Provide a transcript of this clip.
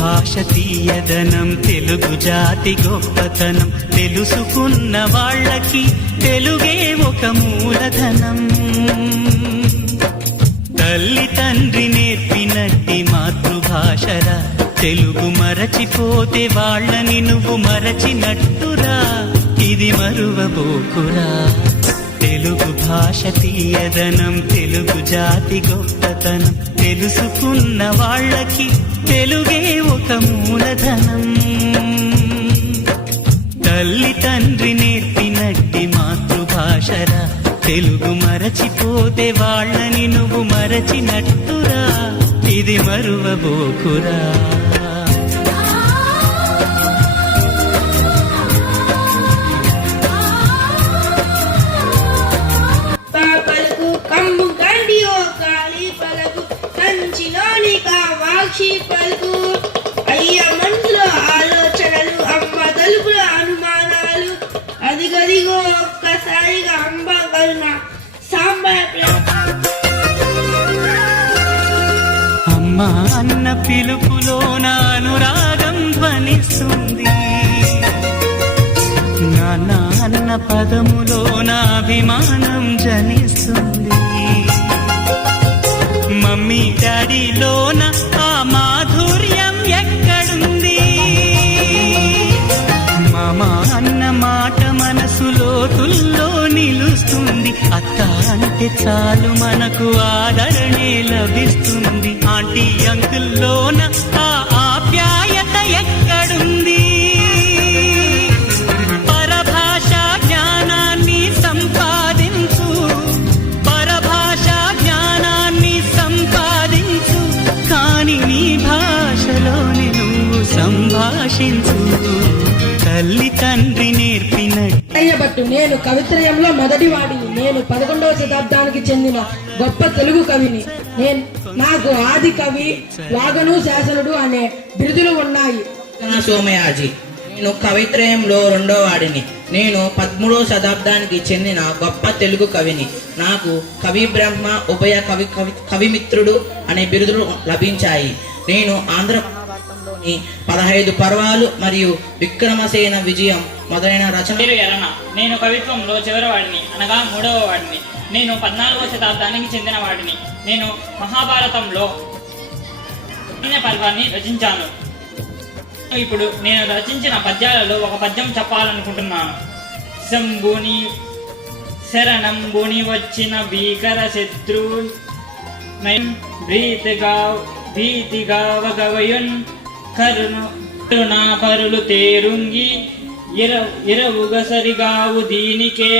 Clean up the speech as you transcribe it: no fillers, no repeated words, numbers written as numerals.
భాష తీయదనం, తెలుగు జాతి గొప్పతనం, తెలుసుకున్న వాళ్ళకి తెలుగే ఒక మూలధనం. తల్లి తండ్రి నేర్పినట్టి మాతృభాషరా, తెలుగు మరచిపోతే వాళ్ళని నువ్వు మరచినట్టురా, ఇది మరువబోకురా. తెలుగు భాష తీయదనం, తెలుగు జాతి గొప్పతనం, తెలుసుకున్న వాళ్ళకి తెలుగే ఒక మూలధనం. తల్లి తండ్రి నేర్పినట్టి మాతృభాషరా, తెలుగు మరచిపోతే వాళ్ళని నువ్వు మరచినట్టురా, ఇది మరువబోకురా. పలుకు అయ్య మనసులో ఆలోచనలు, అమ్మ తలుపులో అనుమానాలు, అదిగదిగో ఒక్కసారిగా అంబ కరుణ సాంబార్. అమ్మ అన్న పిలుపులో నా అనురాగం ధ్వనిస్తుంది, నాన్న అన్న పదములో నా అభిమానం జనిస్తుంది. మమ్మీ డాడీలోన ఆ మాధుర్యం ఎక్కడుంది? మామ అన్న మాట మనసులో తుల్లో నిలుస్తుంది. అత్త అంటే చాలు మనకు ఆదరణే లభిస్తుంది. ఆంటీ అంకుల్లోన ఆ ఆప్యాయత ఎక్కడుంది? పరభాష జ్ఞానాన్ని సంపాదించు, పరభాష జ్ఞానాన్ని సంపాదించు, కాని నీ భాషలోని నువ్వు సంభాషించు. తల్లి తండ్రి నేర్పినట్టు నేను కవిత్రయంలో మొదటి వాడిని. నేను 11వ శతాబ్దానికి చెందిన గొప్ప తెలుగు కవిని. నాకు ఆది కవి, వాగను శాసనుడు అనే బిరుదులు ఉన్నాయి. సోమయాజీ. నేను కవిత్రయంలో 2వ వాడిని. నేను 13వ శతాబ్దానికి చెందిన గొప్ప తెలుగు కవిని. నాకు కవి బ్రహ్మ, ఉభయ కవిమిత్రుడు అనే బిరుదులు లభించాయి. నేను ఆంధ్ర 15 పర్వాలు మరియు విక్రమసేన విజయం మొదలైన రచనలు. నేను కవిత్వంలో చివరివాడిని, అనగా 3వ వాడిని. నేను 14వ శతాబ్దానికి చెందిన వాడిని. నేను మహాభారతంలో పర్వాన్ని రచించాను. ఇప్పుడు నేను రచించిన పద్యాలలో ఒక పద్యం చెప్పాలనుకుంటున్నాను. శంభుని శరణంబుని వచ్చిన భీకర శత్రు భీతిగా వగవయున్ కరుణా పరులు తేరుంగి ఇరవుగ సరిగావు దీనికే